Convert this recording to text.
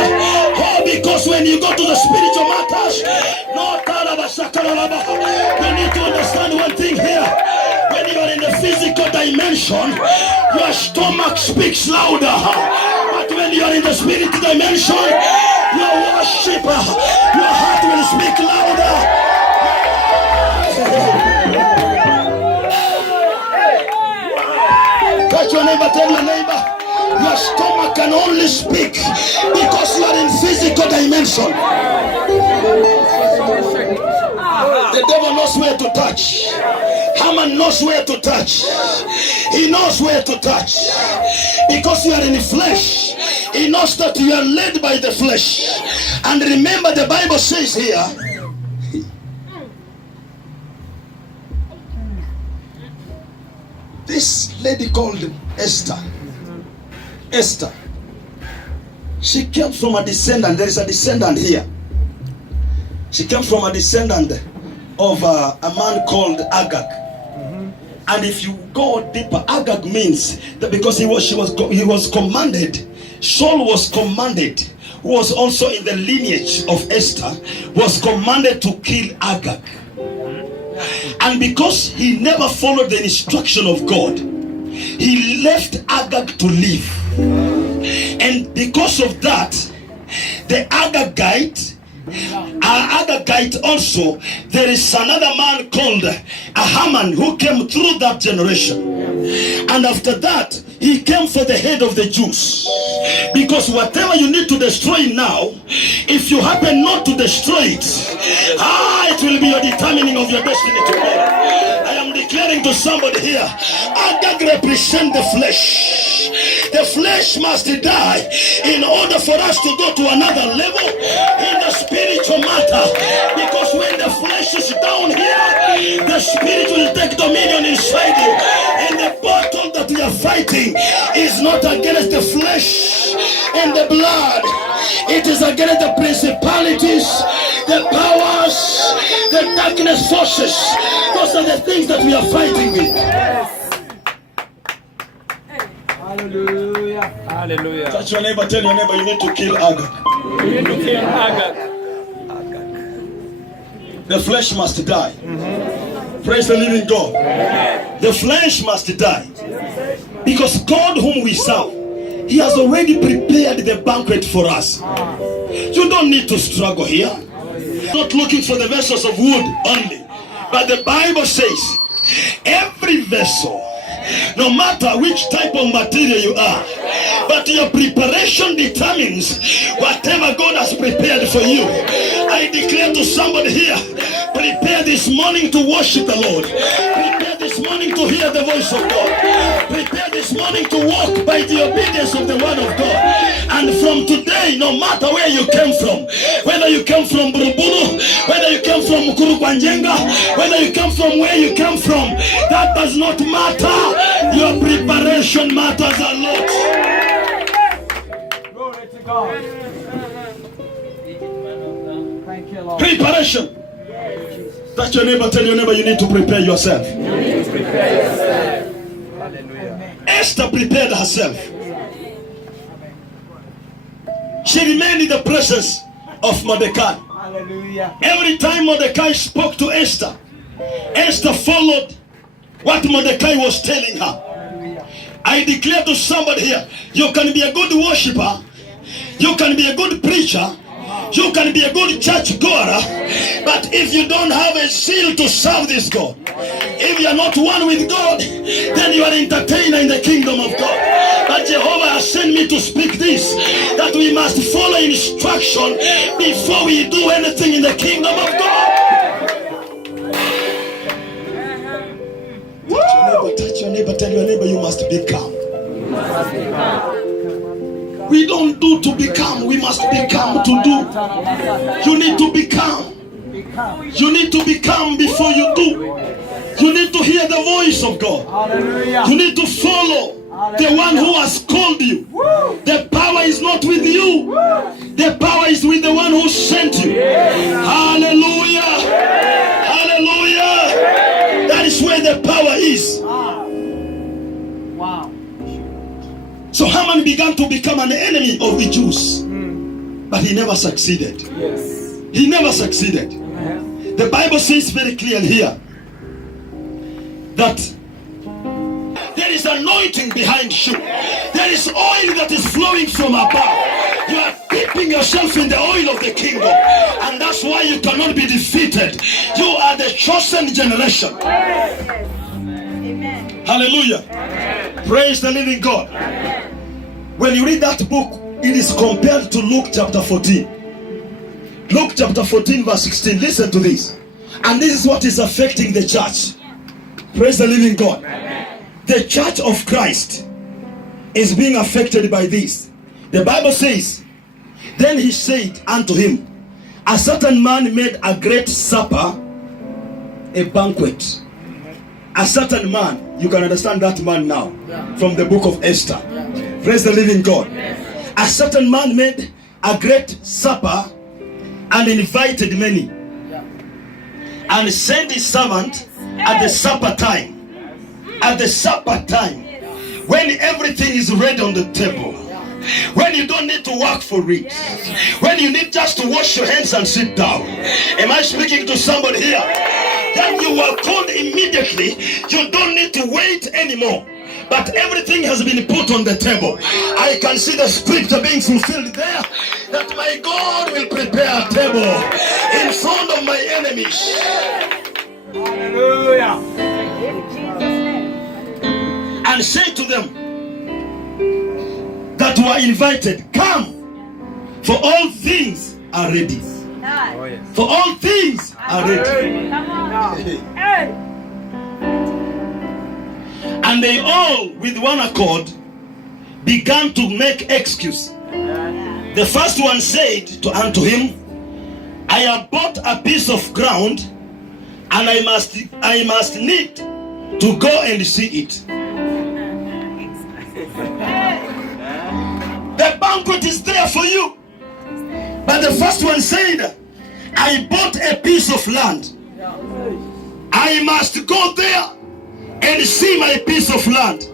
Oh, because when you go to the spiritual matters, you need to understand one thing here. When you are in the physical dimension, your stomach speaks louder. But when you are in the spiritual dimension, your worship, your heart will speak louder. Touch your neighbor, tell your neighbor, your stomach can only speak because you are in physical dimension. The devil knows where to touch. Haman knows where to touch. He knows where to touch. Because you are in the flesh, he knows that you are led by the flesh. And remember, the Bible says here, this lady called Esther, she came from a descendant. There is a descendant here. She came from a descendant of a man called Agag. And if you go deeper, Agag means that because he was commanded, Saul was commanded, who was also in the lineage of Esther, was commanded to kill Agag. And because he never followed the instruction of God, he left Agag to live. And because of that, the Agagite also, there is another man called Haman who came through that generation. And after that, he came for the head of the Jews. Because whatever you need to destroy now, if you happen not to destroy it, it will be your determining of your destiny tomorrow. I am declaring to somebody here, Agag represents the flesh. The flesh must die in order for us to go to another level in the spiritual matter. Because when the flesh is down here, the spirit will take dominion inside you. And the battle that we are fighting is not against the flesh and the blood. It is against the principalities, the powers, the darkness forces. Those are the things that we are fighting with. Hallelujah. Hallelujah. Touch your neighbor, tell your neighbor you need to kill Agag. You need to kill Agag. The flesh must die. Praise the living God. The flesh must die. Because God whom we serve, he has already prepared the banquet for us. You don't need to struggle here. Not looking for the vessels of wood only. But the Bible says, every vessel, no matter which type of material you are, but your preparation determines whatever God has prepared for you. I declare to somebody here, prepare this morning to worship the Lord. Prepare this morning to hear the voice of God. Prepare this morning to walk by the obedience of the word of God. And from today, no matter where you came from, whether you came from Buruburu, whether you came from Mukuru-Kwanjenga, whether you came from where you came from, that does not matter. Your preparation matters a lot. Glory to God. Thank you, Lord. Preparation. Touch your neighbor, tell your neighbor you need to prepare yourself. You need to prepare yourself. Hallelujah. Esther prepared herself. She remained in the presence of Mordecai. Hallelujah. Every time Mordecai spoke to Esther, Esther followed what Mordecai was telling her. Hallelujah. I declare to somebody here, you can be a good worshiper, you can be a good preacher, you can be a good church goer, but if you don't have a zeal to serve this God, if you are not one with God, then you are an entertainer in the kingdom of God. But Jehovah has sent me to speak this, that we must follow instruction before we do anything in the kingdom of God. Touch your neighbor, tell your neighbor you must be calm. We don't do to be calm, we must be calm to do. You need to be calm. You need to be calm before you do. You need to hear the voice of God. You need to follow the one who has called you. The power is not with you. The power is with the one who sent you. Hallelujah. Hallelujah. That is where the power is. Wow. So Haman began to become an enemy of the Jews. but he never succeeded. Yes. He never succeeded. The Bible says very clearly here that there is anointing behind you. There is oil that is flowing from above. You are dipping yourself in the oil of the kingdom, and that's why you cannot be defeated. You are the chosen generation. Amen. Hallelujah. Amen. Praise the living God. Amen. When you read that book, it is compared to Luke chapter 14. Luke chapter 14 verse 16. Listen to this. And this is what is affecting the church. Praise the living God. The church of Christ is being affected by this. The Bible says, then he said unto him, a certain man made a great supper, a banquet. A certain man, you can understand that man now from the book of Esther. Praise the living God. A certain man made a great supper and invited many, and sent his servant at the supper time. At the supper time, when everything is ready on the table, when you don't need to work for it, when you need just to wash your hands and sit down. Am I speaking to somebody here? Then you are called immediately. You don't need to wait anymore, but everything has been put on the table. I can see the scripture being fulfilled there, that my God will prepare a table in front of my enemies. Hallelujah. And say to them that were invited, come, for all things are ready. Oh, yes. For all things are ready. Come on. Hey. And they all with one accord began to make excuse. The first one said unto him, I have bought a piece of ground, and I must need to go and see it. The banquet is there for you. But the first one said, I bought a piece of land. I must go there and see my piece of land.